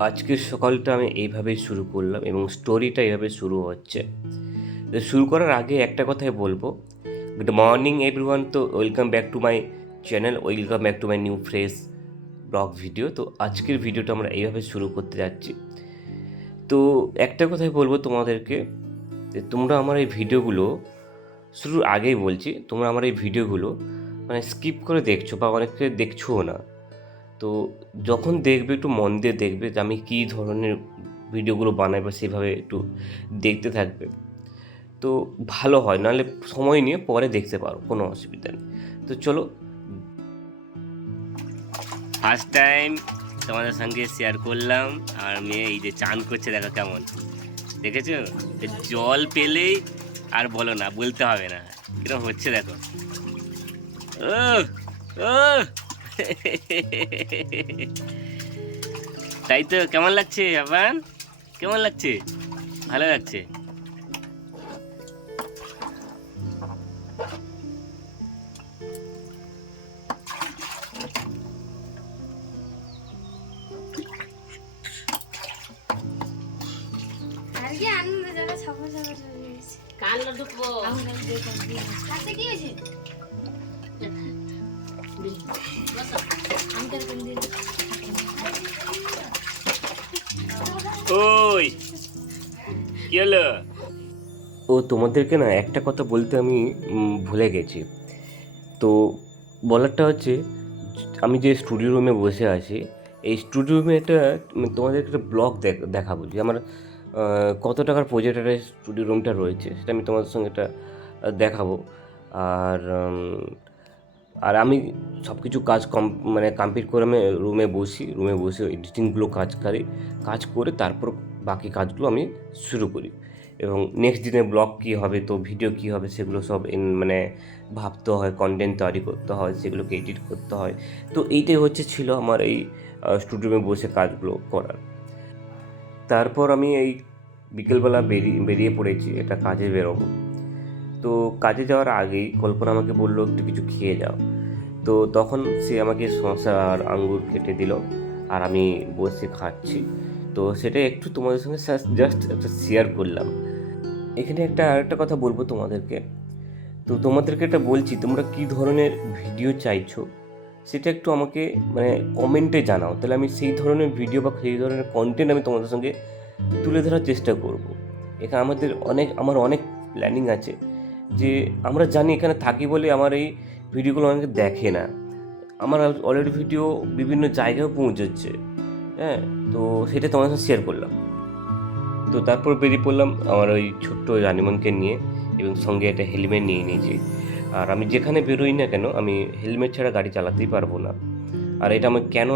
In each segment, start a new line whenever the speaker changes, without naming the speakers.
আজকের সকালটা আমি এইভাবেই শুরু করলাম এবং স্টোরিটা এইভাবে শুরু হচ্ছে। শুরু করার আগে একটা কথাই বলব। গুড মর্নিং এভরিওয়ান তো welcome back to my channel welcome back to my new fresh blog video তো আজকের ভিডিওটা আমরা এইভাবে শুরু করতে যাচ্ছি। তো একটা কথাই বলব তোমাদেরকে, যে তোমরা আমার এই ভিডিওগুলো শুরুর আগেই বলছি, তোমরা আমার এই ভিডিওগুলো মানে স্কিপ করে দেখছ বা অনেকে দেখছোও না। তো যখন দেখবে, একটু মন দিয়ে দেখবে যে আমি কী ধরনের ভিডিওগুলো বানাই বা সেভাবে একটু দেখতে থাকবে। তো ভালো হয়, নাহলে সময় নিয়ে পরে দেখতে পারো, কোনো অসুবিধা নেই। তো চলো। ফার্স্ট টাইম তোমাদের সঙ্গে শেয়ার করলাম, আর মেয়ে এই যে চান করছে, দেখো কেমন। দেখেছ? জল পেলেই আর বলো না, বলতে হবে না। কীরকম হচ্ছে দেখো। ও ও তাই তো কেমন লাগছে আবান কেমন লাগছে? ভালো লাগছে?
গেছে।
ঢুকবো।
আমরা কি হয়েছে?
ওই, কি ও, তোমাদেরকে না একটা কথা বলতে আমি ভুলে গেছি। তো বলারটা হচ্ছে, আমি যে স্টুডিও রুমে বসে আছি, এই স্টুডিও রুমে একটা মানে তোমাদেরকে একটা ব্লগ দেখাবো যে আমার কত টাকার প্রজেক্টারের স্টুডিও রুমটা রয়েছে, সেটা আমি তোমাদের সঙ্গে এটা দেখাবো। আর আর আমি সব কিছু কাজ কম মানে কমপ্লিট করে আমি রুমে বসি রুমে বসে এডিটিংগুলো কাজ করি, কাজ করে তারপর বাকি কাজগুলো আমি শুরু করি। এবং নেক্সট দিনে ব্লগ কী হবে, তো ভিডিও কী হবে, সেগুলো সব মানে ভাবতে হয় কন্টেন্ট তৈরি করতে হয়, সেগুলোকে এডিট করতে হয়। তো এইটাই হচ্ছে ছিল আমার এই স্টুডিওমে বসে কাজগুলো করার। তারপর আমি এই বিকেলবেলা বেরিয়ে বেরিয়ে পড়েছি, একটা কাজে বেরোবো। তো কাজে যাওয়ার আগেই কল্পনা আমাকে বলল, একটু কিছু খেয়ে যাও। তো তখন সে আমাকে শসা আর আঙ্গুর কেটে দিল, আর আমি বসে খাচ্ছি। তো সেটা একটু তোমাদের সঙ্গে জাস্ট একটা শেয়ার করলাম। এখানে একটা আরেকটা কথা বলব তোমাদেরকে। তো তোমাদেরকে এটা বলছি, তোমরা কী ধরনের ভিডিও চাইছো? সেটা একটু আমাকে মানে কমেন্টে জানাও। তাহলে আমি সেই ধরনের ভিডিও বা সেই ধরনের কন্টেন্ট আমি তোমাদের সঙ্গে তুলে ধরার চেষ্টা করব। এখানে আমাদের অনেক, আমার অনেক প্ল্যানিং আছে যে আমরা জানি এখানে থাকি বলে আমার এই ভিডিওগুলো অনেকে দেখে না। আমার অলরেডি ভিডিও বিভিন্ন জায়গায় পৌঁছচ্ছে হ্যাঁ তো সেটা তোমার সাথে শেয়ার করলাম। তো তারপর বেরিয়ে পড়লাম আমার ওই ছোট্ট রানিমনকে নিয়ে এবং সঙ্গে একটা হেলমেট নিয়ে নিয়েছি। আর আমি যেখানে বেরোই না কেন, আমি হেলমেট ছাড়া গাড়ি চালাতেই পারব না। আর এটা আমার কেন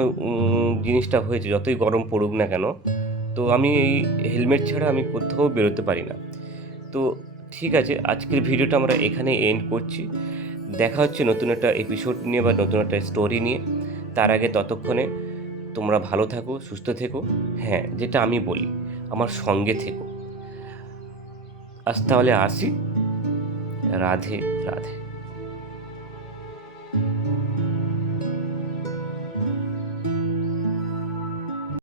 জিনিসটা হয়েছে, যতই গরম পড়ুক না কেন, তো আমি এই হেলমেট ছাড়া আমি কোথাও বেরোতে পারি না। তো ঠিক আছে, আজকের ভিডিওটা আমরা এখানে এন্ড করছি। দেখা হচ্ছে নতুন একটা এপিসোড নিয়ে বা নতুন একটা স্টোরি নিয়ে। তার আগে ততক্ষণে তোমরা ভালো থাকো, সুস্থ থেকো। হ্যাঁ যেটা আমি বলি, আমার সঙ্গে থেকো। আজ তাহলে আসি। রাধে রাধে।